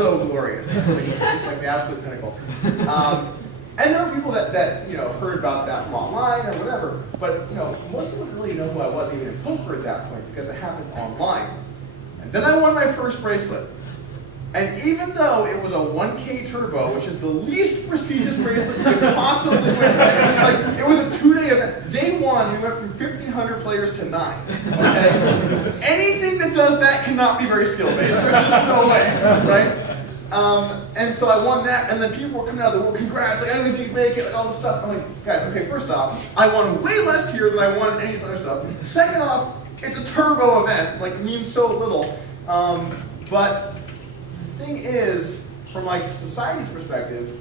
so glorious. It's like the absolute pinnacle. And there were people that heard about that from online or whatever, but most of them didn't really know who I was even in poker at that point because it happened online. And then I won my first bracelet. And even though it was a 1K turbo, which is the least prestigious bracelet you could possibly win, like it was a 2-day event. Day 1, we went from 1,500 players to 9. Okay? Anything that does that cannot be very skill-based. There's just no way, right? And so I won that, and then people were coming out of the world, congrats, like I always need to make it, like all this stuff. I'm like, guys, okay, first off, I won way less here than I won any of this other stuff. Second off, it's a turbo event, like it means so little. But the thing is, from like society's perspective,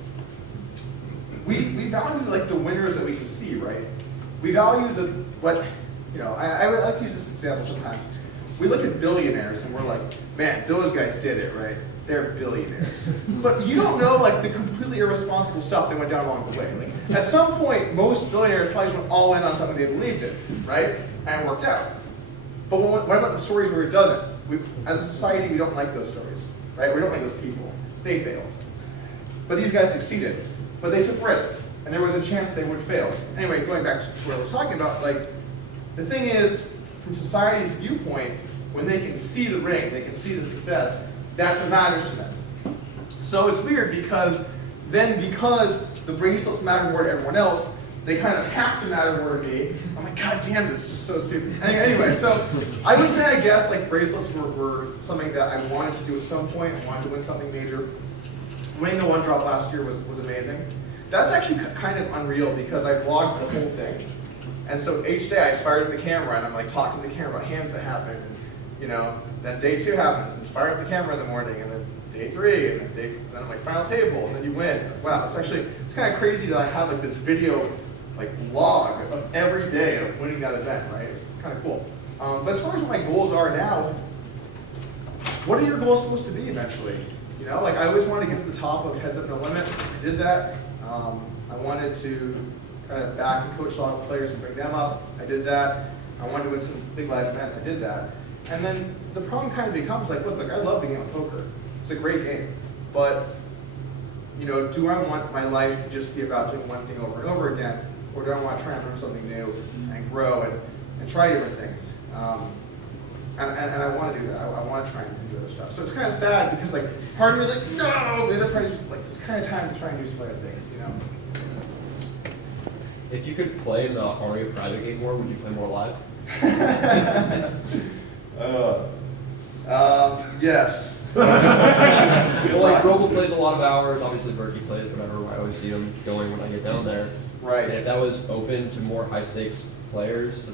we value like the winners that we can see, right? We value I would like to use this example sometimes. We look at billionaires and we're like, man, those guys did it, right? They're billionaires. But you don't know like the completely irresponsible stuff that went down along the way. Like, at some point, most billionaires probably just went all in on something they believed in, right? And it worked out. But what about the stories where it doesn't? As a society, we don't like those stories, right? We don't like those people. They failed. But these guys succeeded. But they took risk, and there was a chance they would fail. Anyway, going back to what I was talking about, like, the thing is, from society's viewpoint, when they can see the ring, they can see the success, that's what matters to them. So it's weird because the bracelets matter more to everyone else, they kind of have to matter more to me. I'm like, God damn, this is just so stupid. Anyway, so I would say, I guess, like bracelets were something that I wanted to do at some point. I wanted to win something major. Winning the one drop last year was amazing. That's actually kind of unreal because I vlogged the whole thing. And so each day I fired up the camera and I'm like talking to the camera about hands that happened. And, then day 2 happens and fire up the camera in the morning, and then day 3, and then I'm like final table, and then you win. Wow, it's kind of crazy that I have like this video like log of every day of winning that event, right? It's kind of cool. But as far as what my goals are now, what are your goals supposed to be eventually? Like I always wanted to get to the top of Heads Up No Limit. I did that. I wanted to kind of back and coach a lot of players and bring them up. I did that. I wanted to win some big live events. I did that. And then the problem kind of becomes like, look, I love the game of poker. It's a great game. But, do I want my life to just be about doing one thing over and over again? Or do I want to try and learn something new and grow and try different things? And I want to do that. I want to try and do other stuff. So it's kind of sad because like part of me is like, no! The other part is like, it's kind of time to try and do some other things, If you could play in the Aria private game more, would you play more live? Yes. Like Roble plays a lot of hours. Obviously, Berkey plays whatever. I always see him going when I get down there. Right. And if that was open to more high stakes players to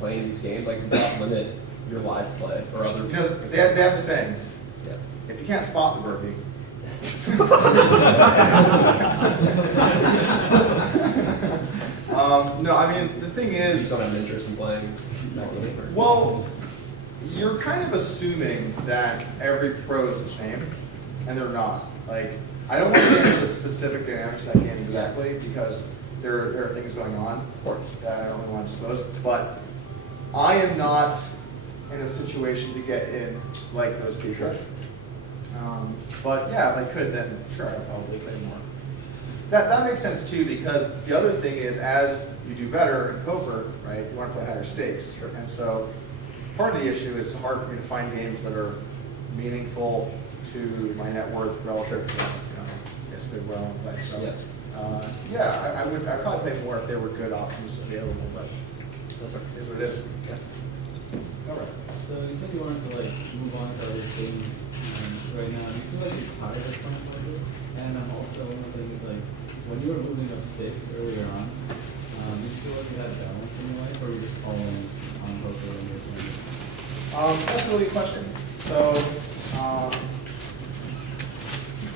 play in these games, like does that limit your live play or other? They have a saying. Yeah. If you can't spot the Berkey. No, I mean the thing You is. just don't have an interest in playing that really? Well, you're kind of assuming that every pro is the same, and they're not. Like, I don't want to get into the specific dynamics of that game exactly because there are things going on that I don't really want to disclose. But I am not in a situation to get in like those people. But yeah, if I could, then sure, I'd probably play more. That makes sense too, because the other thing is, as you do better in poker, right, you want to play higher stakes. Sure. And so part of the issue is it's hard for me to find games that are meaningful to my net worth relative to, I guess, goodwill and play. So, yeah, I'd probably play more if there were good options available, but that's what it is. Yeah. All right. So you said you wanted to like move on to other things right now. Do you feel like you're tired of playing poker? And also one of the things is like when you were moving up stakes earlier on, do you feel like you had a balance in your life, or you're just all in on poker and you're playing? That's a really good question. So,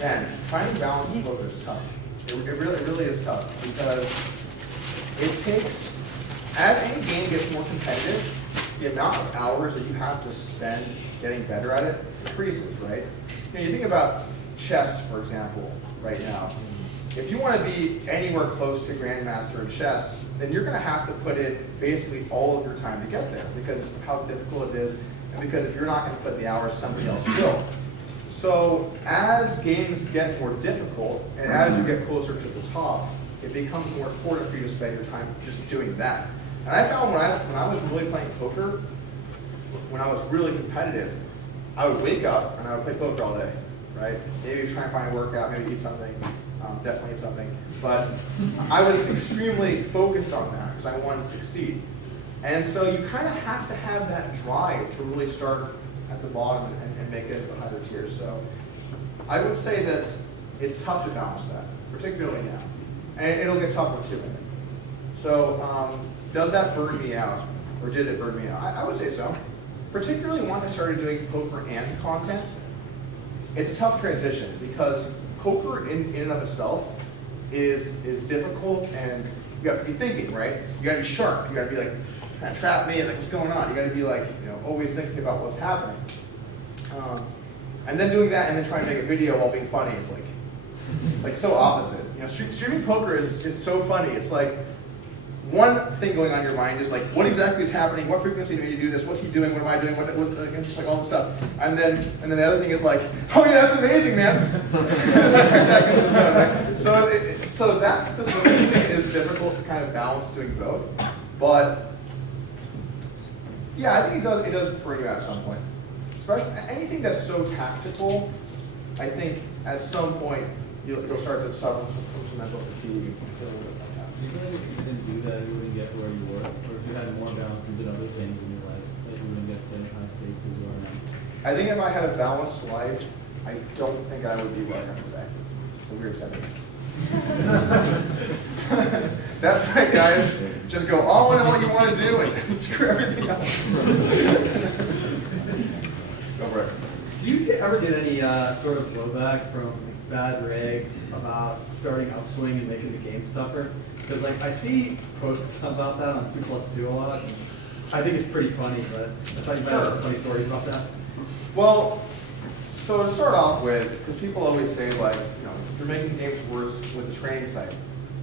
man, finding balance in poker is tough. It really is tough because it takes, as any game gets more competitive, the amount of hours that you have to spend getting better at it increases, right? You think about chess, for example, right now. If you want to be anywhere close to Grandmaster in chess, then you're going to have to put in basically all of your time to get there because of how difficult it is, and because if you're not going to put the hours, somebody else will. So as games get more difficult, and as you get closer to the top, it becomes more important for you to spend your time just doing that. And I found when I was really playing poker, when I was really competitive, I would wake up and I would play poker all day, right? Maybe try and find a workout, maybe eat something, definitely eat something. But I was extremely focused on that because I wanted to succeed. And so you kind of have to have that drive to really start at the bottom and make it the higher tiers. So I would say that it's tough to balance that, particularly now. And it'll get tougher too, I think. So does that burn me out? Or did it burn me out? I would say so. Particularly once I started doing poker and content, it's a tough transition because poker in and of itself is difficult, and you have to be thinking, right? You got to be sharp. You got to be like, kind of trap me, like what's going on? You got to be like, always thinking about what's happening. And then doing that, and then trying to make a video while being funny is like so opposite. Streaming poker is so funny. It's like one thing going on in your mind is like, what exactly is happening? What frequency do we need to do this? What's he doing? What am I doing? And just like all this stuff. And then the other thing is like, oh yeah, that's amazing, man. So that specifically is difficult to kind of balance doing both. But yeah, I think it does burn you out at some point. Especially anything that's so tactical, I think at some point you'll start to suffer from some mental fatigue and feel a little bit like that. Do you feel like if you didn't do that, you wouldn't get where you were? Or if you had more balance and did other things in your life, that you wouldn't get to high stakes as you are now? I think if I had a balanced life, I don't think I would be where I am today. It's a weird sentence. That's right, guys. Just go all in on what you want to do and screw everything else. Go for it. Do you ever get any sort of blowback from bad rigs about starting Upswing and making the game tougher? Because I see posts about that on 2+2 a lot. And I think it's pretty funny, but I thought you might have some funny stories about that. Well, so to start off with, because people always say you're making games worse with the training site.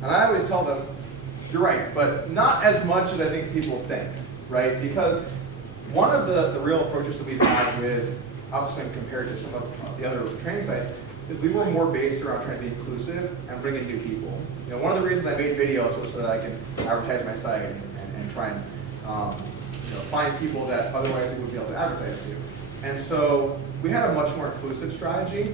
And I always tell them, you're right, but not as much as I think people think, right? Because one of the real approaches that we've had with Upswing compared to some of the other training sites is we were more based around trying to be inclusive and bring in new people. One of the reasons I made videos was so that I can advertise my site and try and find people that otherwise they wouldn't be able to advertise to. And so we had a much more inclusive strategy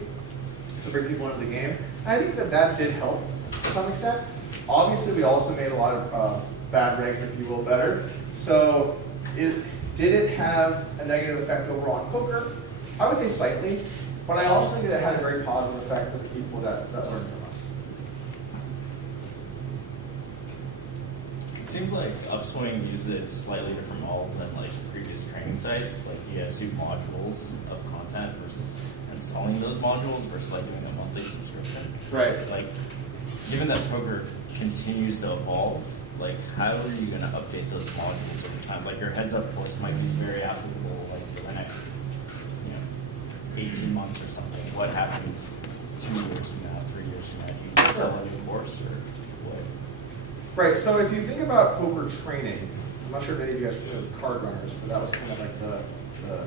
to bring people into the game. And I think that did help to some extent. Obviously, we also made a lot of bad rigs, if you will, better. So did it have a negative effect overall on poker? I would say slightly, but I also think that it had a very positive effect for the people that learned from us. It seems like Upswing uses a slightly different model than previous training sites. You guys do modules of content versus and selling those modules versus doing a monthly subscription. Right. Given that poker continues to evolve, how are you going to update those modules over time? Your heads-up course might be very applicable for the next 18 months or something. What happens 2 years from now, 3 years from now? Do you just sell a new course or what? Right, so if you think about poker training, I'm not sure if any of you guys are familiar with Card Runners, but that was kind of the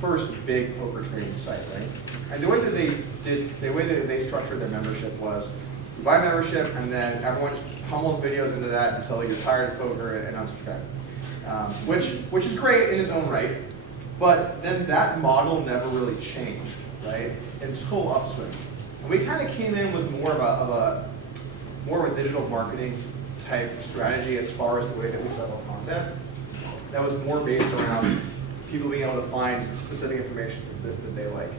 first big poker training site, right? And the way that they structured their membership was you buy membership and then everyone just pummels videos into that until you're tired of poker and unsubscribe. Which is great in its own right, but then that model never really changed, right? Until Upswing. And we kind of came in with more of a digital marketing type strategy as far as the way that we sell our content. That was more based around people being able to find specific information that they like.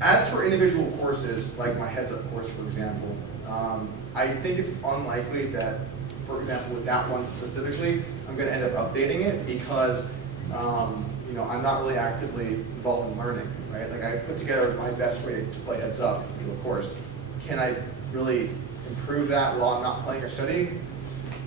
As for individual courses, like my heads up course, for example, I think it's unlikely that, for example, with that one specifically, I'm going to end up updating it because I'm not really actively involved in learning, right? I put together my best way to play heads up, of course. Can I really improve that while I'm not playing or studying?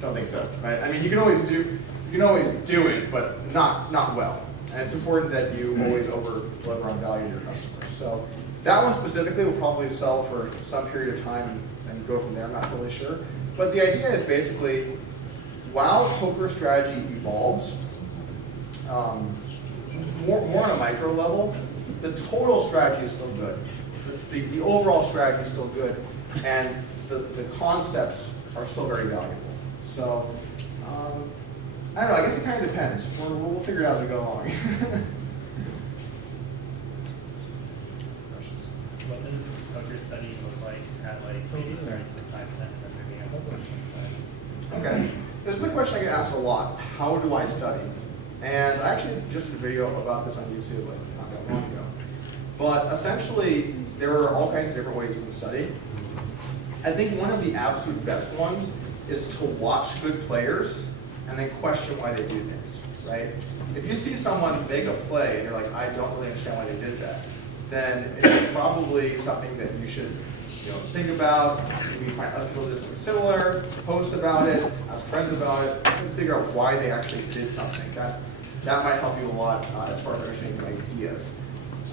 Don't think so, right? I mean, you can always do it, but not well. And it's important that you always over-deliver on value to your customers. So that one specifically will probably sell for some period of time and go from there. I'm not totally sure. But the idea is basically, while poker strategy evolves, more on a micro level, the total strategy is still good. The overall strategy is still good, and the concepts are still very valuable. So, I don't know, I guess it kind of depends. We'll figure it out as we go along. What does poker study look like at like maybe starting from 5% and then moving up to 25%? Okay, this is a question I get asked a lot. How do I study? And I actually just did a video about this on YouTube like not that long ago. But essentially, there are all kinds of different ways you can study. I think one of the absolute best ones is to watch good players and then question why they do things, right? If you see someone make a play and you're like, I don't really understand why they did that, then it's probably something that you should think about. Maybe find other people that do something similar, post about it, ask friends about it, and figure out why they actually did something. That might help you a lot as far as understanding ideas.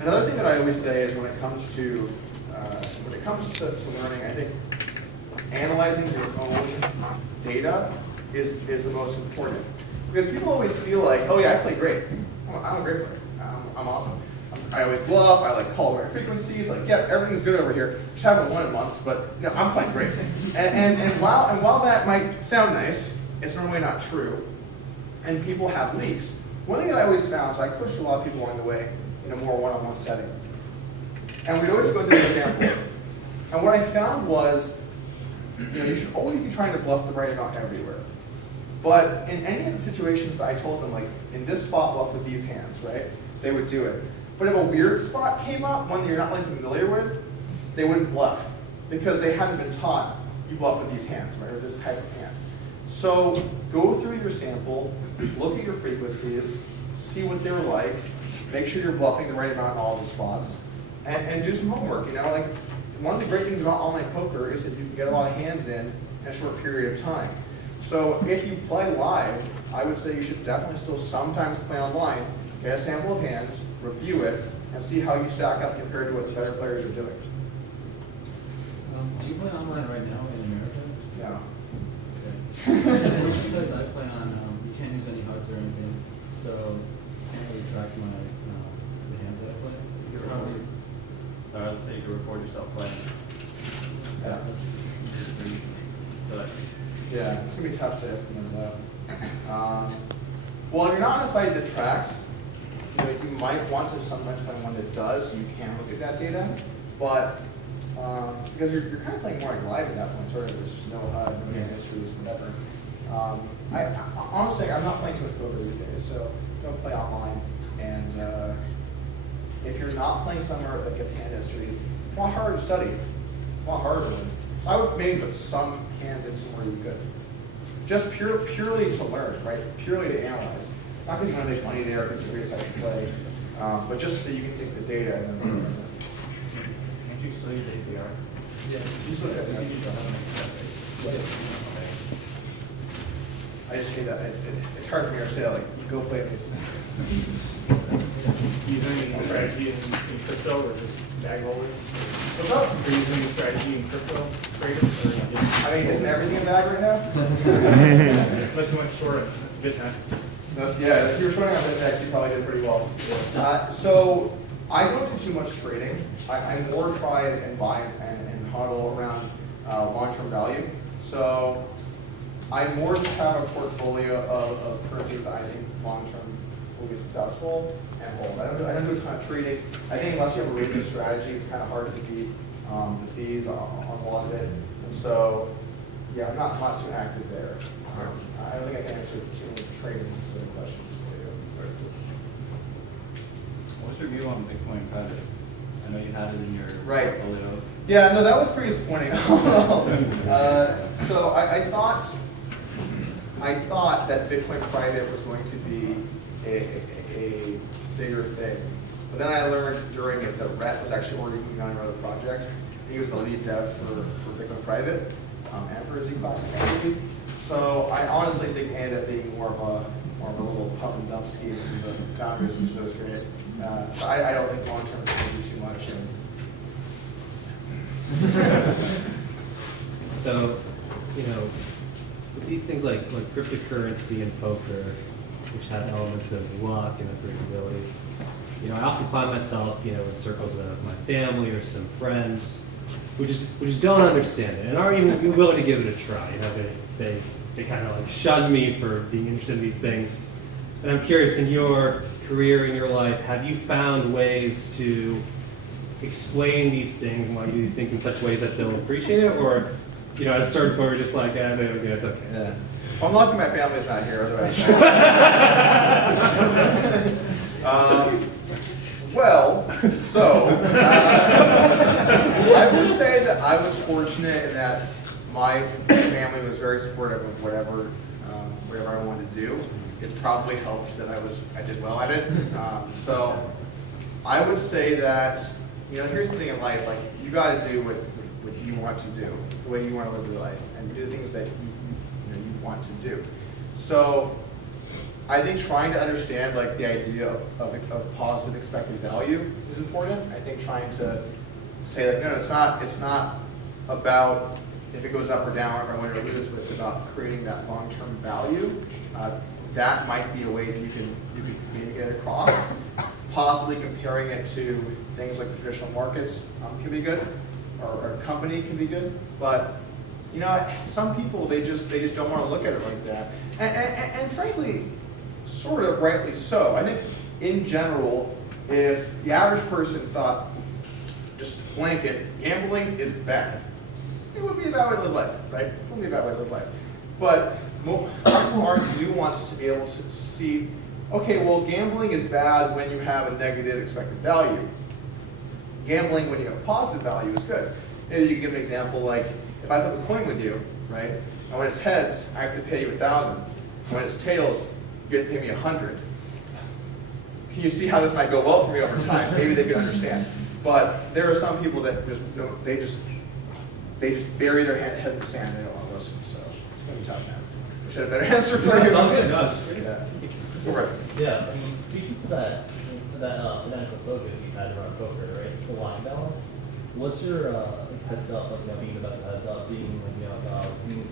Another thing that I always say is when it comes to learning, I think analyzing your own data is the most important. Because people always feel like, oh yeah, I play great. I'm a great player. I'm awesome. I always bluff. I like call the right frequencies. Like, yeah, everything's good over here. Just haven't won in months, but no, I'm playing great. And while that might sound nice, it's normally not true. And people have leaks. One thing that I always found is I coached a lot of people along the way in a more one-on-one setting. And we'd always go through an example. And what I found was, you should always be trying to bluff the right amount everywhere. But in any of the situations that I told them, like in this spot, bluff with these hands, right? They would do it. But if a weird spot came up, one that you're not really familiar with, they wouldn't bluff because they hadn't been taught you bluff with these hands, right, or this type of hand. So go through your sample, look at your frequencies, see what they're like, make sure you're bluffing the right amount in all the spots, and do some homework. Like one of the great things about online poker is that you can get a lot of hands in a short period of time. So if you play live, I would say you should definitely still sometimes play online, get a sample of hands, review it, and see how you stack up compared to what the better players are doing. Do you play online right now in America? Yeah. Okay. Besides, I play on, you can't use any HUDs or anything, so I can't really track the hands that I play. You So record, let's say you record yourself playing. Yeah. But Yeah, it's gonna be tough to implement that. Well, if you're not on a site that tracks, you might want to sometimes find one that does, so you can look at that data. But because you're kind of playing more like live at that point, sort of. There's just no HUD, no game histories, whatever. Honestly, I'm not playing too much poker these days, so don't play online. And if you're not playing somewhere that gets hand histories, it's a lot harder to study. It's a lot harder to learn. So I would maybe put some hands in somewhere you could. Just purely to learn, right? Purely to analyze. Not because you want to make money there, because you're curious how to play, but just so that you can take the data and then learn. can't you still use ACR? yeah, You still have that. I just hate that. It's hard for me to say, like, you go play this. Use any strategy in crypto or just bag holders? What's up? Are you using a strategy in crypto traders or just I mean, isn't everything in bag right now? unless you went short of BitNet? Yeah, if you were showing on Index, you probably did pretty well. So I don't do too much trading. I more try and buy and hodl around long-term value. So I more just have a portfolio of currencies that I think long-term will be successful and hold. I don't do a ton of trading. I think unless you have a really good strategy, it's kind of hard to beat the fees on a lot of it. And so, yeah, I'm not too active there. I don't think I can answer too many trading specific questions for you. What's your view on Bitcoin private? I know you had it in your Right. portfolio. Yeah, no, that was pretty disappointing. So I thought that Bitcoin private was going to be a bigger thing. But then I learned during it that Rhett was actually already moving on to other projects. He was the lead dev for Bitcoin private and for Z Classic actually. So I honestly think it ended up being more of a little pump and dump scheme from the founders, which was great. So I don't think long term is going to do too much. So, with these things like cryptocurrency and poker, which have elements of luck and unpredictability, I often find myself, in circles of my family or some friends who just don't understand it and aren't even willing to give it a try. They kind of like shun me for being interested in these things. And I'm curious, in your career, in your life, have you found ways to explain these things and why you do things in such ways that they'll appreciate it? Or, at a certain point, we're just like, it's okay. Yeah. Well, I'm lucky my family's not here, otherwise. I would say that I was fortunate in that my family was very supportive of whatever I wanted to do. It probably helped that I did well at it. So I would say that, here's the thing in life, like you got to do what you want to do, the way you want to live your life, and do the things that you want to do. So I think trying to understand like the idea of positive expected value is important. I think trying to say that no, it's not about if it goes up or down, or if I win or lose, but it's about creating that long-term value. That might be a way that you can maybe get it across. Possibly comparing it to things like the traditional markets can be good, or a company can be good. But some people they just don't want to look at it like that. And frankly, sort of rightly so. I think in general, if the average person thought just blanket gambling is bad, it would be a bad way to live life, right? It would be a bad way to live life. But people are nuanced to be able to see, okay, well, gambling is bad when you have a negative expected value. Gambling when you have a positive value is good. You can give an example like, if I flip a coin with you, right, and when it's heads, I have to pay you 1,000. When it's tails, you have to pay me 100. Can you see how this might go well for me over time? Maybe they can understand. But there are some people that they just bury their head in the sand. They don't want to listen. So it's going to be tough, man. We should have a better answer for you. Sounds good. Gosh. Yeah. All right. Yeah, I mean, speaking to that fanatical focus you had around poker, right? The line balance. What's your heads up, like being the best heads up, being winning a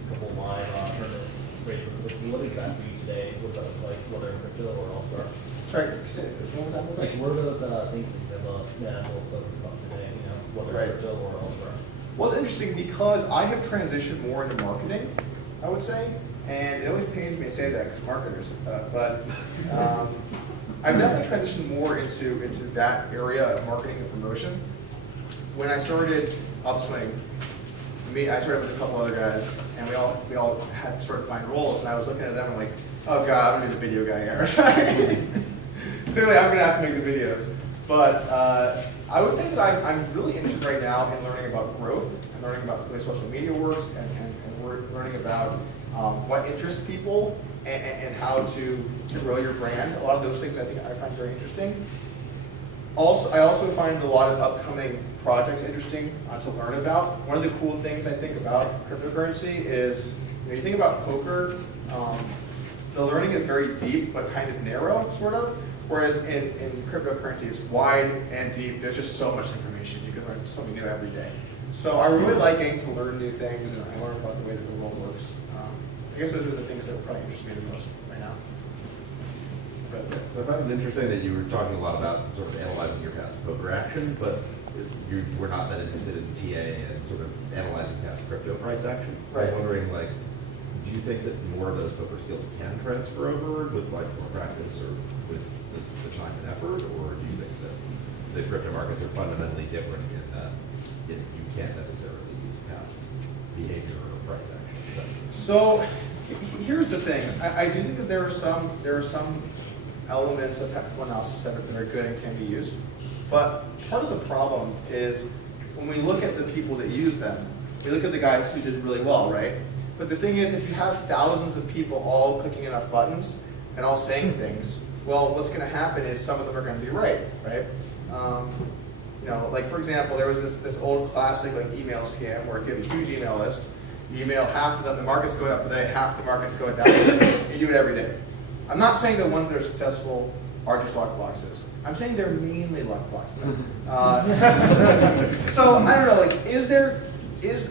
couple live tournament bracelets? Like, what is that for you today? What's that look like, whether in crypto or elsewhere? Sorry, say it one more time. Like, what are those things that you have a fanatical focus on today? Whether in crypto or elsewhere. Well, it's interesting because I have transitioned more into marketing, I would say, and it always pains me to say that because marketers, but I've definitely transitioned more into that area of marketing and promotion. When I started Upswing, I started with a couple other guys, and we all had sort of defined roles, and I was looking at them and like, oh God, I'm gonna be the video guy here. Clearly, I'm gonna have to make the videos, but I would say that I'm really interested right now in learning about growth and learning about the way social media works, and we're learning about what interests people and how to grow your brand. A lot of those things I find very interesting. I also find a lot of upcoming projects interesting to learn about. One of the cool things I think about cryptocurrency is, when you think about poker, the learning is very deep but kind of narrow, sort of. Whereas in cryptocurrency, it's wide and deep. There's just so much information. You can learn something new every day. So I really like getting to learn new things and learn about the way that the world works. I guess those are the things that would probably interest me the most right now. So I found it interesting that you were talking a lot about sort of analyzing your past poker action, but you were not that interested in TA and sort of analyzing past crypto price action. So I was wondering, like, do you think that more of those poker skills can transfer over with like more practice or with the time and effort, or do you think that the crypto markets are fundamentally different in that you can't necessarily use past behavior or price action? So here's the thing. I do think that there are some elements of technical analysis that are good and can be used. But part of the problem is when we look at the people that use them, we look at the guys who did really well, right? But the thing is, if you have thousands of people all clicking enough buttons and all saying things, well, what's going to happen is some of them are going to be right? Like for example, there was this old classic like email scam where if you have a huge email list, you email half of them, the market's going up today, half the market's going down today, and you do it every day. I'm not saying the ones that are successful are just luck boxes. I'm saying they're mainly luck boxes. So I don't know, like,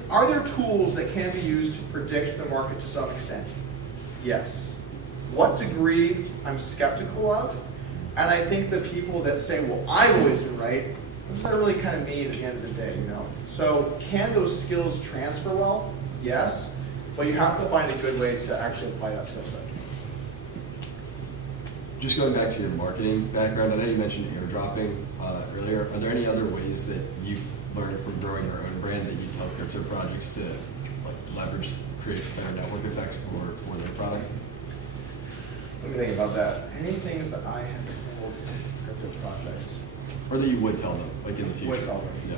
are there tools that can be used to predict the market to some extent? Yes. What degree I'm skeptical of, And I think the people that say, well, I've always been right, what does that really kind of mean at the end of the day, you know? So can those skills transfer well? Yes, but you have to find a good way to actually apply that skill set. Just going back to your marketing background, I know you mentioned airdropping earlier. Are there any other ways that you've learned from growing your own brand that you tell crypto projects to leverage, create better network effects for their product? Let me think about that. Any things that I have told crypto projects? Or that you would tell them, like in the future? Would tell them. Yeah.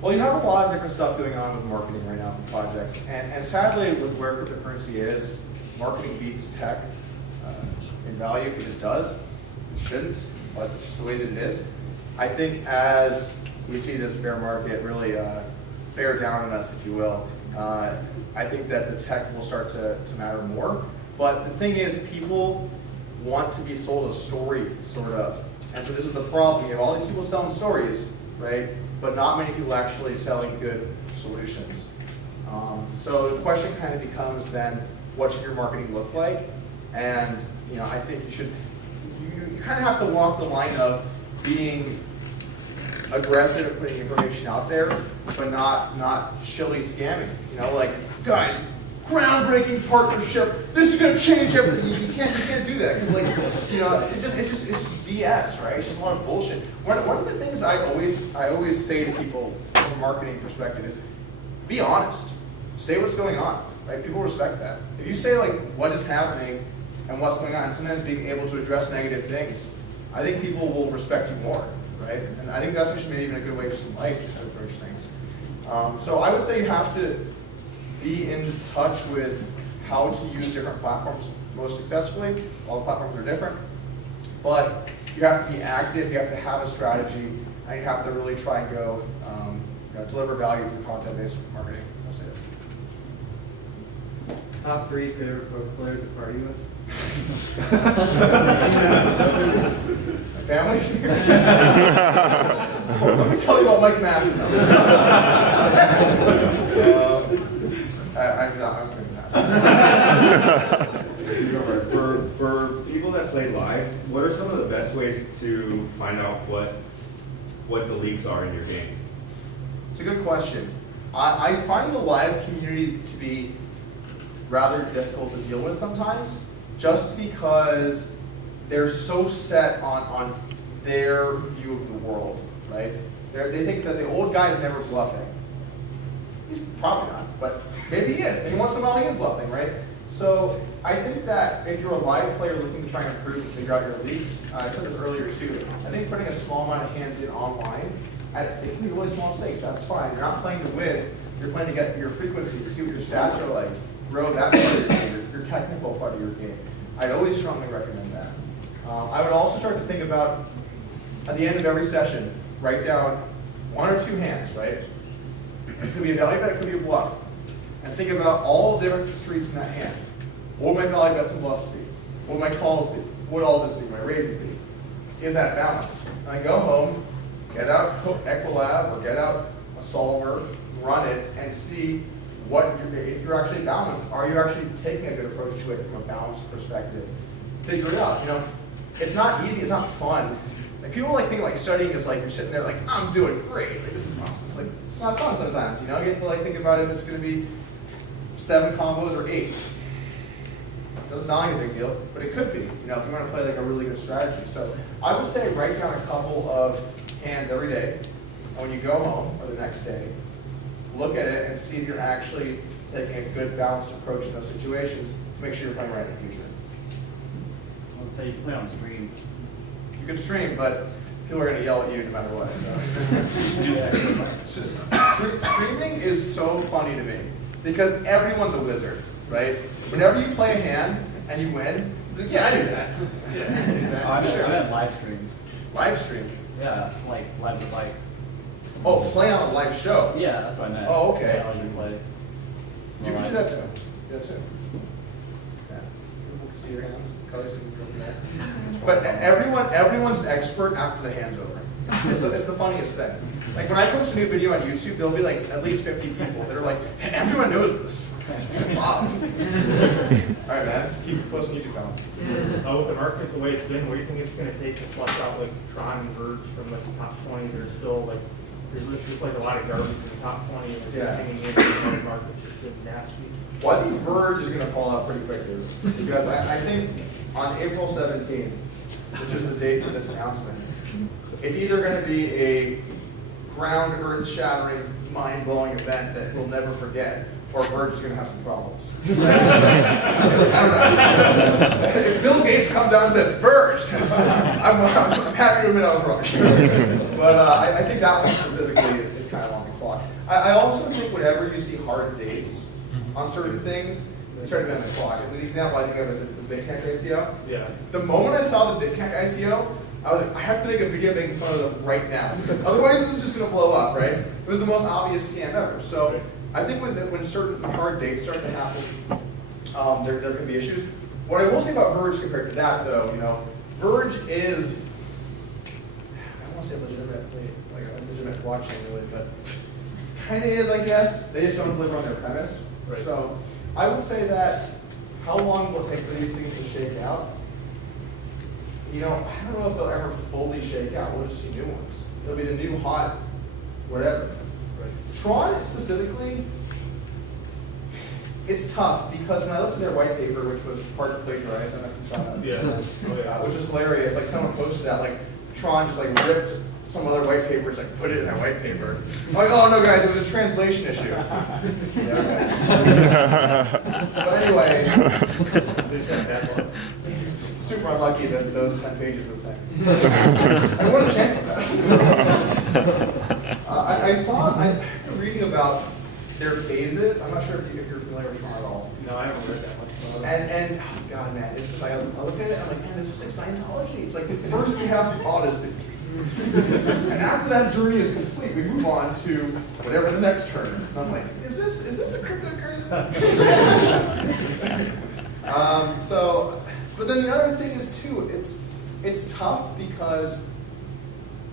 Well, you have a lot of different stuff going on with marketing right now for projects. And sadly, with where cryptocurrency is, marketing beats tech in value. It just does. It shouldn't, but it's just the way that it is. I think as we see this bear market really bear down on us, if you will, I think that the tech will start to matter more. But the thing is, people want to be sold a story, sort of. And so this is the problem. You have all these people selling stories, right? But not many people actually selling good solutions. So the question kind of becomes then, what should your marketing look like? And you know, I think you kind of have to walk the line of being aggressive at putting information out there, but not shilly scamming. You know, like, guys, groundbreaking partnership. This is going to change everything. You can't do that because, like, you know, it's just BS, right? It's just a lot of bullshit. One of the things I always say to people from a marketing perspective is, be honest. Say what's going on, right? People respect that. If you say like what is happening and what's going on, sometimes being able to address negative things, I think people will respect you more, right? And I think that's actually maybe even a good way just in life just to approach things. So I would say you have to be in touch with how to use different platforms most successfully. All the platforms are different, but you have to be active, you have to have a strategy, and you have to really try and go deliver value through content-based marketing. I'll say this. Top 3 favorite poker players to party with? Families? Let me tell you about Mike Masson. I'm going to pass. For people that play live, what are some of the best ways to find out what the leaks are in your game? It's a good question. I find the live community to be rather difficult to deal with sometimes, just because they're so set on their view of the world, right? They think that the old guy's never bluffing. He's probably not, but maybe he is. Maybe once in a while he is bluffing, right? So I think that if you're a live player looking to try and improve and figure out your leaks, I said this earlier too, I think putting a small amount of hands in online, it can be really small stakes, that's fine. You're not playing to win, you're playing to get your frequency, see what your stats are like, grow that part of your game, your technical part of your game. I'd always strongly recommend that. I would also start to think about, at the end of every session, write down 1 or 2 hands, right? It could be a value bet, it could be a bluff. And think about all the different streets in that hand. What would my value bets and bluffs be? What would my calls be? What would all this be? My raises be? Is that balanced? And I go home, get out Equilab or get out a solver, run it, and see if you're actually balanced. Are you actually taking a good approach to it from a balanced perspective? Figure it out. You know, it's not easy. It's not fun. Like people think like studying is like you're sitting there like I'm doing great. Like this is awesome. It's like it's not fun sometimes. You know, you have to like think about if it's going to be 7 combos or 8. Doesn't sound like a big deal, but it could be. You know, if you want to play like a really good strategy. So I would say write down a couple of hands every day, and when you go home or the next day, look at it and see if you're actually taking a good balanced approach in those situations to make sure you're playing right in the future. Let's say you play on stream. You can stream, but people are going to yell at you no matter what. So. Streaming is so funny to me because everyone's a wizard, right? Whenever you play a hand and you win, yeah, I do that. Yeah, I do that. I Sure. meant live stream. Live stream. Yeah, like live to like. Oh, play on a live show. Yeah, that's what I meant. Oh, okay. Yeah, I usually play. You can do that too. Do that too. Yeah. People can see your hands, colors, and go from there. But everyone's an expert after the hand's over. It's the funniest thing. Like when I post a new video on YouTube, there'll be like at least 50 people that are like, hey, everyone knows this. It's like, wow. All right, man. Keep posting YouTube comments. With the market the way it's been, what do you think it's going to take to flush out like Tron and Verge from like the top 20? There's still like, there's just like a lot of garbage in the top 20 and it's Yeah. hanging in the market's just been nasty. Well, I think Verge is going to fall out pretty quickly because I think on April 17th, which is the date for this announcement, it's either going to be a ground earth-shattering, mind-blowing event that we'll never forget, or Verge is going to have some problems. I don't know. If Bill Gates comes out and says, Verge, I'm happy to admit I was wrong. But I think that one specifically is kind of on the clock. I also think whenever you see hard dates on certain things, they try to be on the clock. The example I think of is the BitConnect ICO. Yeah. The moment I saw the BitConnect ICO, I was like, I have to make a video making fun of them right now, because otherwise this is just going to blow up, right? It was the most obvious scam ever. So I think when certain hard dates start to happen, there can be issues. What I will say about Verge compared to that, though, Verge is, I don't want to say legitimately, like a legitimate blockchain really, but kind of is, I guess. They just don't deliver on their premise. Right. So I would say that how long will it take for these things to shake out? I don't know if they'll ever fully shake out. We'll just see new ones. It'll be the new hot whatever. Right. Tron specifically, it's tough because when I looked at their white paper, which was part of plagiarized, I don't know if you saw that. Yeah. Which was hilarious. Like someone posted that, like Tron just like ripped some other white papers, like put it in their white paper. I'm like, oh no guys, it was a translation issue. Yeah, okay. But anyway, super unlucky that those 10 pages were the same. I want a chance of that. I'm reading about their phases. I'm not sure if you're familiar with Tron at all. No, I haven't read that much about it. And oh god, man, it's just like I look at it, I'm like, man, this is like Scientology. It's like first we have the Odyssey, and after that journey is complete, we move on to whatever the next turn is. And I'm like, is this a cryptocurrency? But then the other thing is too, it's tough because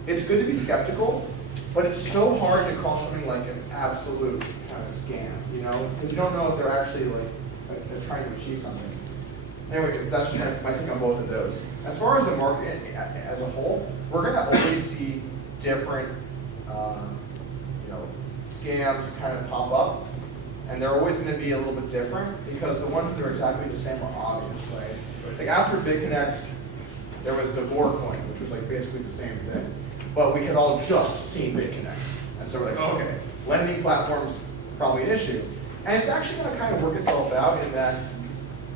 it's good to be skeptical, but it's so hard to call something like an absolute kind of scam, because you don't know if they're actually like trying to achieve something. Anyway, that's just my take on both of those. As far as the market as a whole, we're going to always see different, scams kind of pop up, and they're always going to be a little bit different because the ones that are exactly the same are obvious, right? Like after BitConnect, there was Devore Coin, which was like basically the same thing, but we had all just seen BitConnect, and so we're like, oh, okay, lending platforms probably an issue, and it's actually going to kind of work itself out in that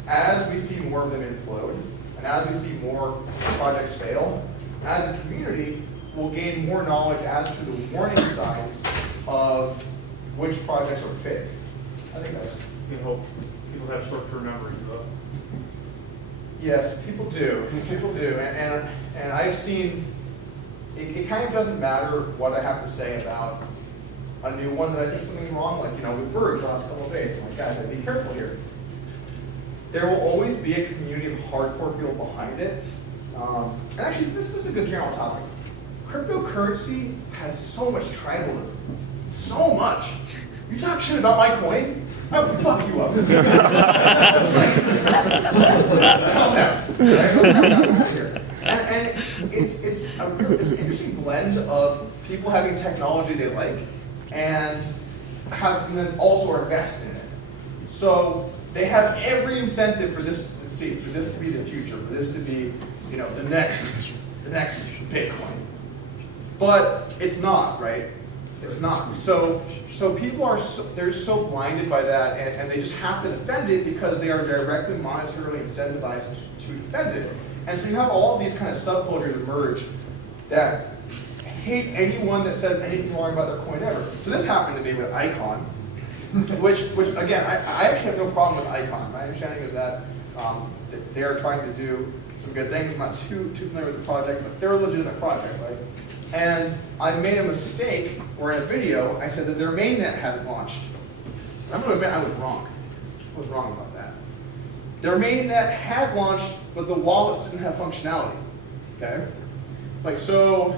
as we see more of them implode, and as we see more projects fail, as a community, we'll gain more knowledge as to the warning signs of which projects are fake. I think that's. You hope people have short-term memories, though. Yes, people do. People do, and I've seen. It kind of doesn't matter what I have to say about a new one that I think something's wrong. Like with Verge last couple of days, I'm like, guys, I'd be careful here. There will always be a community of hardcore people behind it. And actually, this is a good general topic. Cryptocurrency has so much tribalism. So much. You talk shit about my coin, I will fuck you up. Calm down. Let's calm down here. And it's an interesting blend of people having technology they like and then also are invested in it. So they have every incentive for this to succeed, for this to be the future, for this to be, the next Bitcoin. But it's not, right? It's not. So people are they're so blinded by that, and they just have to defend it because they are directly monetarily incentivized to defend it. And so you have all of these kind of subcultures emerge that hate anyone that says anything wrong about their coin ever. So this happened to me with Icon, which again, I actually have no problem with Icon. My understanding is that they're trying to do some good things. I'm not too familiar with the project, but they're a legitimate project, right? And I made a mistake where in a video I said that their mainnet hadn't launched. I'm going to admit I was wrong. I was wrong about that. Their mainnet had launched, but the wallets didn't have functionality. Okay? So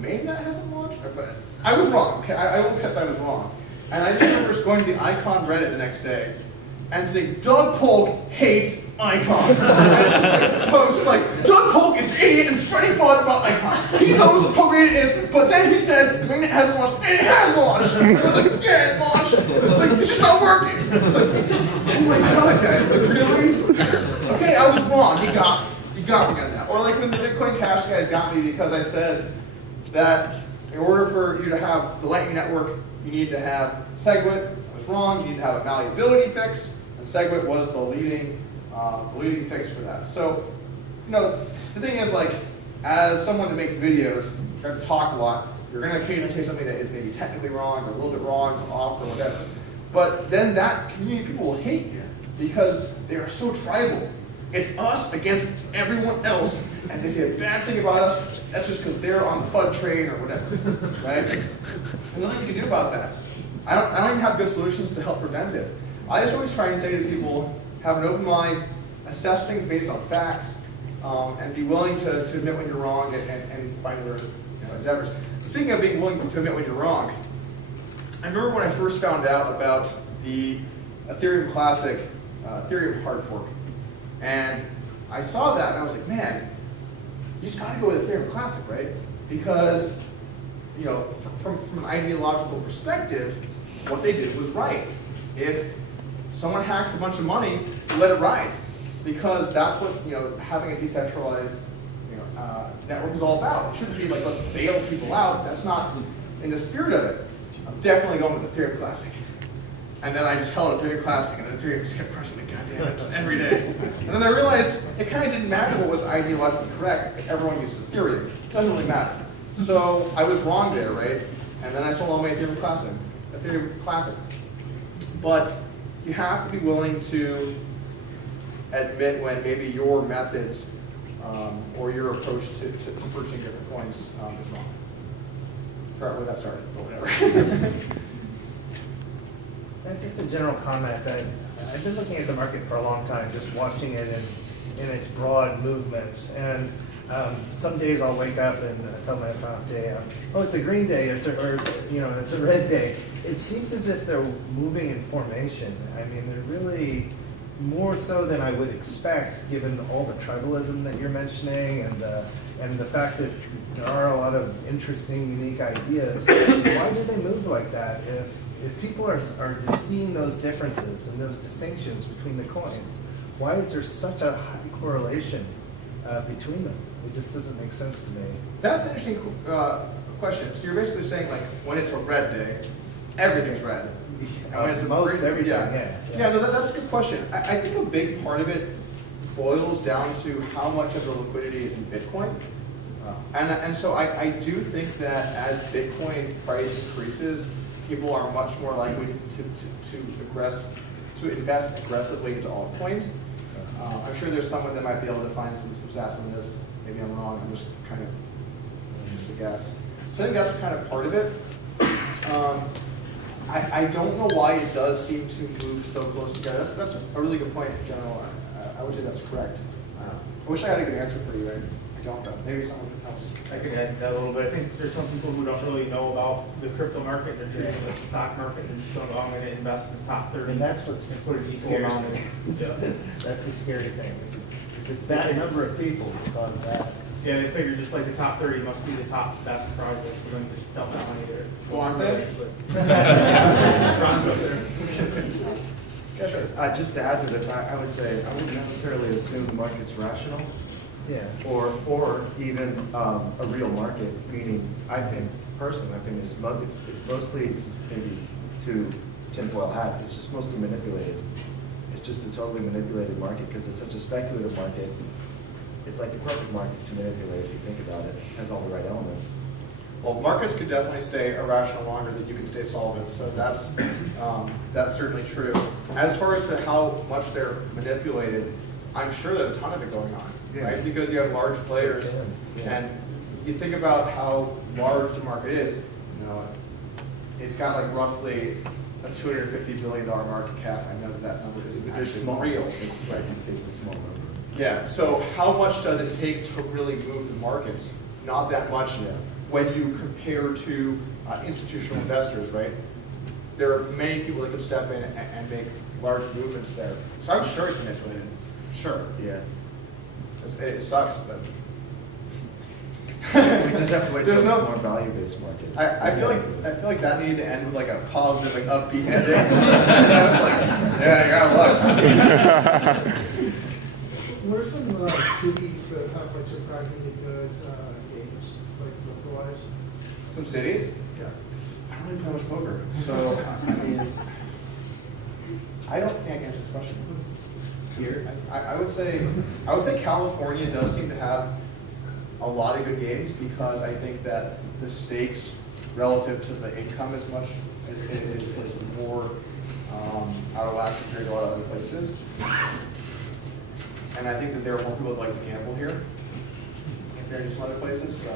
the mainnet hasn't launched. But I was wrong. Okay, I will accept I was wrong. And I just remember just going to the Icon Reddit the next day and saying, Doug Polk hates Icon. And it's just like posts like, Doug Polk is an idiot and spreading FUD about Icon. He knows how great it is, but then he said, the mainnet hasn't launched, and it has launched. And I was like, yeah, it launched. It's like, it's just not working. It's like, oh my God, guys, like, really? Okay, I was wrong. He got me. He got me on that. Or like when the Bitcoin Cash guys got me because I said that in order for you to have the Lightning Network, you need to have SegWit. I was wrong. You need to have a malleability fix, and SegWit was the leading fix for that. So, you know, the thing is, like, as someone that makes videos, you have to talk a lot. You're going to occasionally say something that is maybe technically wrong, or a little bit wrong, or off, or whatever. But then that community, people will hate you because they are so tribal. It's us against everyone else, and they say a bad thing about us. That's just because they're on the FUD train or whatever, right? And nothing you can do about that. I don't even have good solutions to help prevent it. I just always try and say to people, have an open mind, assess things based on facts, and be willing to admit when you're wrong and find other endeavors. Speaking of being willing to admit when you're wrong, I remember when I first found out about the Ethereum Classic, Ethereum hard fork, and I saw that and I was like, man, you just gotta go with Ethereum Classic, right? Because, you know, from an ideological perspective, what they did was right. If someone hacks a bunch of money, let it ride. Because that's what, you know, having a decentralized, network is all about. It shouldn't be like, let's bail people out. That's not in the spirit of it. I'm definitely going with Ethereum Classic. And then I just held Ethereum Classic, and then Ethereum just kept crushing me, goddamn it, every day. And then I realized it kind of didn't matter what was ideologically correct. Everyone uses Ethereum. It doesn't really matter. So I was wrong there, right? And then I sold all my Ethereum Classic. But you have to be willing to admit when maybe your methods or your approach to purchasing different coins is wrong. I forgot where that started, but whatever. And just a general comment, I've been looking at the market for a long time, just watching it in its broad movements. And some days I'll wake up and tell my fiance, oh, it's a green day, or it's a red day. It seems as if they're moving in formation. I mean, they're really more so than I would expect, given all the tribalism that you're mentioning and the fact that there are a lot of interesting, unique ideas. Why do they move like that? If people are just seeing those differences and those distinctions between the coins, why is there such a high correlation between them? It just doesn't make sense to me. That's an interesting question. So you're basically saying, like, when it's a red day, everything's red. And when it's Most everything, yeah. No, that's a good question. I think a big part of it boils down to how much of the liquidity is in Bitcoin. And so I do think that as Bitcoin price increases, people are much more likely to invest aggressively into altcoins. I'm sure there's someone that might be able to find some stats on this. Maybe I'm wrong. I'm just kind of just a guess. So I think that's kind of part of it. I don't know why it does seem to move so close together. That's a really good point in general. I would say that's correct. I wish I had a good answer for you. I don't, though. Maybe someone else. I could add that a little bit. I think there's some people who don't really know about the crypto market. They're trading with the stock market and just don't go, I'm going to invest in the top 30. And that's what's put an equal amount in. That's the scary thing. If it's that number of people who cause that. Yeah, they figure just like the top 30 must be the top best projects, so then just dump that money there. Well, aren't they? Ron's up there. Yeah, sure. Just to add to this, I would say I wouldn't necessarily assume the market's rational, Yeah. or even a real market. Meaning, I think personally, it's mostly maybe to tinfoil hat. It's just mostly manipulated. It's just a totally manipulated market because it's such a speculative market. It's like the perfect market to manipulate if you think about it. It has all the right elements. Well, markets could definitely stay irrational longer than you can stay solvent, so that's certainly true. As far as to how much they're manipulated, I'm sure there's a ton of it going on, right? Because you have large players, and you think about how large the market is. It's got like roughly a $250 billion market cap. I know that number isn't actually small. real. It's a small number. Yeah, so how much does it take to really move the markets? Not that much. when you compare to institutional investors, right? There are many people that could step in and make large movements there. So I'm sure it's manipulated. Sure. Yeah. It sucks, but We just have to wait till There's it's no- a more value-based market. I feel like that needed to end with like a positive, like upbeat ending. I was like, yeah, you gotta look. What are some cities that have like surprisingly good games, like poker-wise? Some cities? Yeah. I don't really play much poker, so I mean, I don't think I can answer this question. Here, I would say California does seem to have a lot of good games because I think that the stakes relative to the income is more out of whack compared to a lot of other places. And I think that there are more people that like to gamble here compared to some other places. So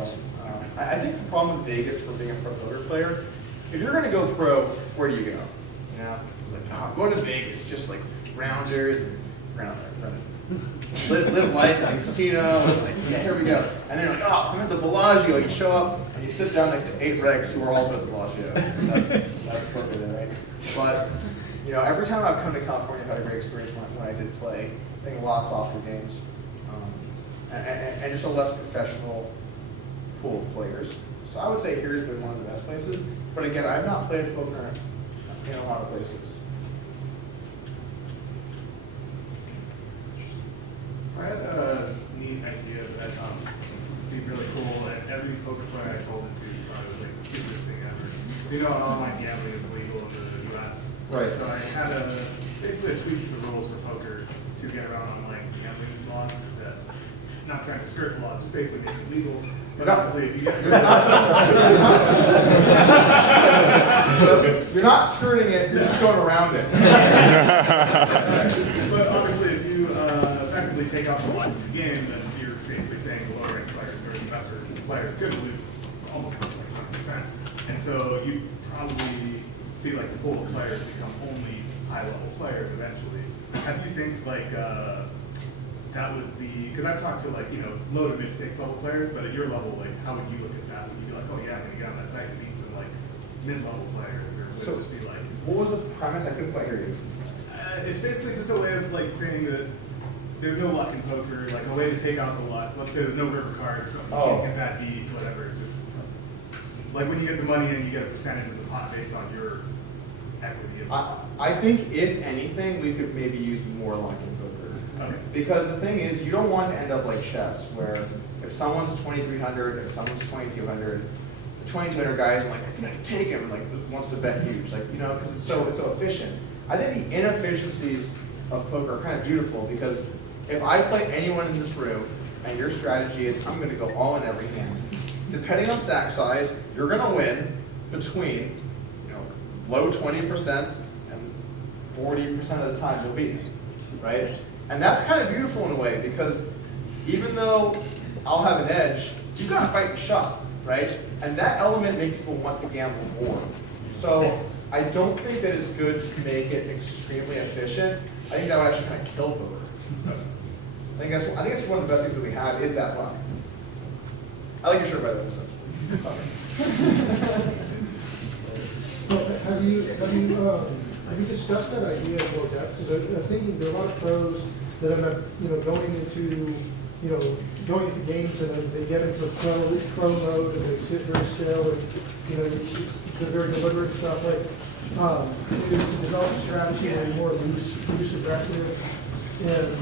I think the problem with Vegas for being a pro poker player, if you're going to go pro, where do you go? You know, like, oh, I'm going to Vegas, just like rounders and live life at the casino, and like, yeah, here we go. And then you're like, oh, I'm at the Bellagio. You show up and you sit down next to 8 regs who are also at the Bellagio. That's poker there, right? But you know, every time I've come to California, I've had a great experience when I did play. I think a lot of softer games, and just a less professional pool of players. So I would say here's been one of the best places. But again, I've not played poker in a lot of places. I had a neat idea that would be really cool, and every poker player I told it to thought it was like the stupidest thing ever. So you know, online gambling is illegal in the U.S. Right. So I had basically a tweak to the rules for poker to get around online gambling laws that, not trying to skirt the law, just basically make it legal. But obviously, if you get You're not skirting it, you're just going around it. But obviously, if you effectively take out the logic of the game, then you're basically saying the lower ranked players or investor players could lose almost 20%. And so you probably see like the pool of players become only high level players eventually. How do you think like that would be? Because I've talked to like low to mid stakes level players, but at your level, like how would you look at that? Would you be like, oh yeah, I'm gonna get on that site and beat some like mid level players, or would it just be like? What was the premise? I couldn't quite hear you. It's basically just a way of like saying that there's no luck in poker, like a way to take out the luck. Let's say there's no river card or something, you can't get that beat, whatever. It's just like when you get the money in, you get a percentage of the pot based on your equity. I think if anything, we could maybe use more luck in poker. Okay. Because the thing is, you don't want to end up like chess, where if someone's 2,300, if someone's 2,200, the 2,200 guy is like, I think I can take him, and like wants to bet huge, like because it's so efficient. I think the inefficiencies of poker are kind of beautiful because if I play anyone in this room and your strategy is I'm going to go all in every hand, depending on stack size, you're going to win between low 20% and 40% of the time you'll beat me, right? And that's kind of beautiful in a way because even though I'll have an edge, you've got to fight and shot, right? And that element makes people want to gamble more. So I don't think that it's good to make it extremely efficient. I think that would actually kind of kill poker. I think it's one of the best things that we have is that luck. I like your shirt, by the way. So have you discussed that idea in more depth? Because I'm thinking there are a lot of pros that end up going into games and then they get into pro mode and they sit very still and they're very deliberate and stuff like to develop a strategy where you're more loose aggressive and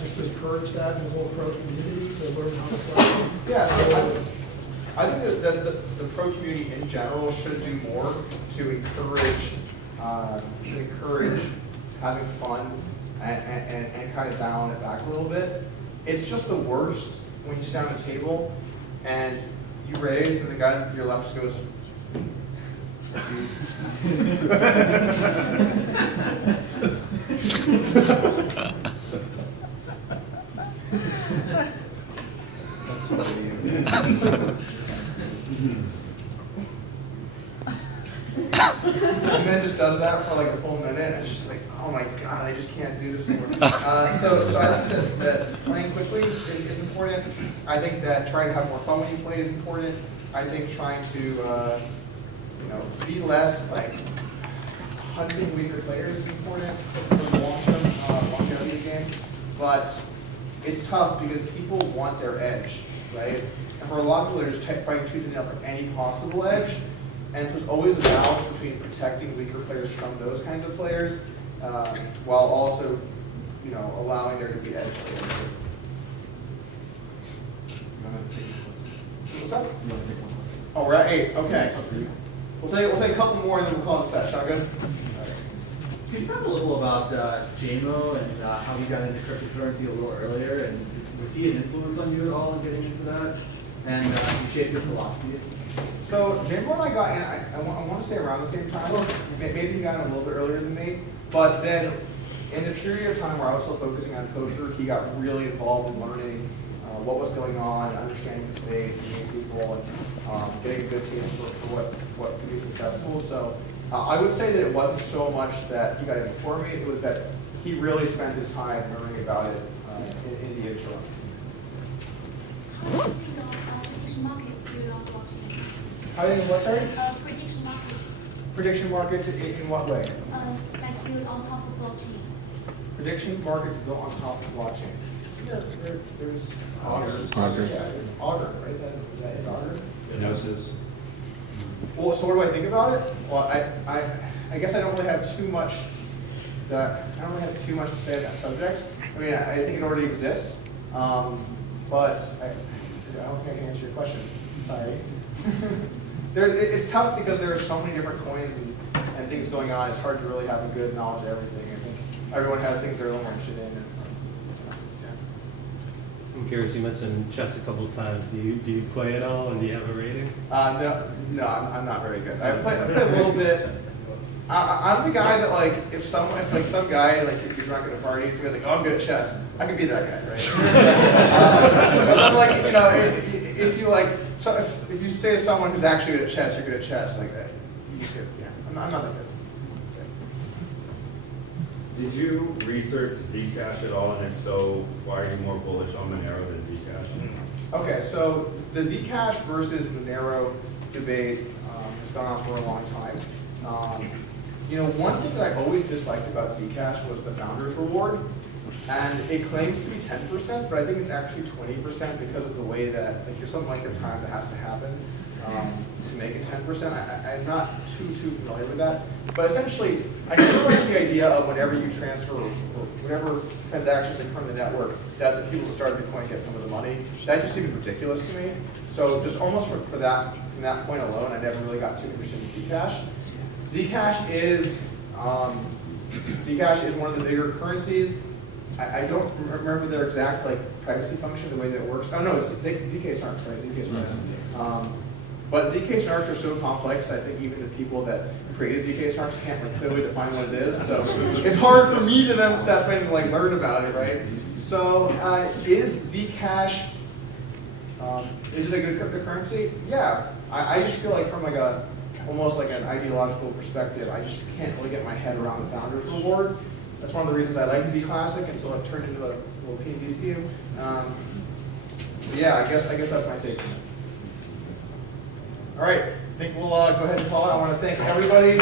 just to encourage that in the whole pro community to learn how to play. Yeah, so I think that the pro community in general should do more to encourage having fun and kind of dialing it back a little bit. It's just the worst when you sit down at a table and you raise and the guy to your left just goes. And then just does that for like a full minute, and it's just like, oh my god, I just can't do this anymore. So I think that playing quickly is important. I think that trying to have more fun when you play is important. I think trying to be less like hunting weaker players is important for the long-term longevity of the game. But it's tough because people want their edge, right? And for a lot of people, they're just fighting tooth and nail for any possible edge. And there's always a balance between protecting weaker players from those kinds of players, while also, allowing there to be edge players. What's up? Oh, we're at 8. Okay. We'll take a couple more and then we'll call it a set. Shall I go? Could you talk a little about JMO and how he got into cryptocurrency a little earlier, and was he an influence on you at all in getting into that? And you shaped your philosophy? So JMO and I got in, I want to say around the same time. Maybe he got in a little bit earlier than me. But then in the period of time where I was still focusing on poker, he got really involved in learning what was going on, understanding the space, meeting people, and getting a good team for what could be successful. So I would say that it wasn't so much that he got in before me, it was that he really spent his time learning about it in the intro. Prediction markets built on blockchain. How do you think, what, sorry? Prediction markets. Prediction markets in what way? Like built on top of blockchain. Prediction markets built on top of blockchain. There's Augur. Augur. Yeah, Augur, right? That is Augur. Gnosis. Well, so what do I think about it? Well, I guess I don't really have too much. I don't really have too much to say on that subject. I mean, I think it already exists, but I don't think I can answer your question. Sorry. It's tough because there are so many different coins and things going on. It's hard to really have a good knowledge of everything. I think everyone has things they're a little more interested in. I'm curious, you mentioned chess a couple of times. Do you play at all, and do you have a rating? No, I'm not very good. I play a little bit. I'm the guy that if some guy if you're drunk at a party, it's like, oh, I'm good at chess. I could be that guy, right? If you say to someone who's actually good at chess, you're good at chess, like that. You just get, yeah. I'm not that good. Did you research Zcash at all, and if so, why are you more bullish on Monero than Zcash? Okay, so the Zcash versus Monero debate has gone on for a long time. One thing that I always disliked about Zcash was the founder's reward, and it claims to be 10%, but I think it's actually 20% because of the way that there's some length of time that has to happen to make it 10%. I'm not too familiar with that, but essentially, I do like the idea of whenever you transfer or whenever transactions occur on the network, that the people who started the coin get some of the money. That just seems ridiculous to me. So just almost from that point alone, I never really got too interested in Zcash. Zcash is one of the bigger currencies. I don't remember their exact privacy function, the way that it works. Oh no, it's ZK snarks, right? ZK snarks. But ZK snarks are so complex, I think even the people that created ZK snarks can't clearly define what it is. So it's hard for me to then step in and learn about it, right? So is Zcash, is it a good cryptocurrency? Yeah. I just feel like from almost an ideological perspective, I just can't really get my head around the founder's reward. That's one of the reasons I like Z Classic until it turned into a little P&D scheme. But yeah, I guess that's my take. All right, I think we'll go ahead and call it. I want to thank everybody.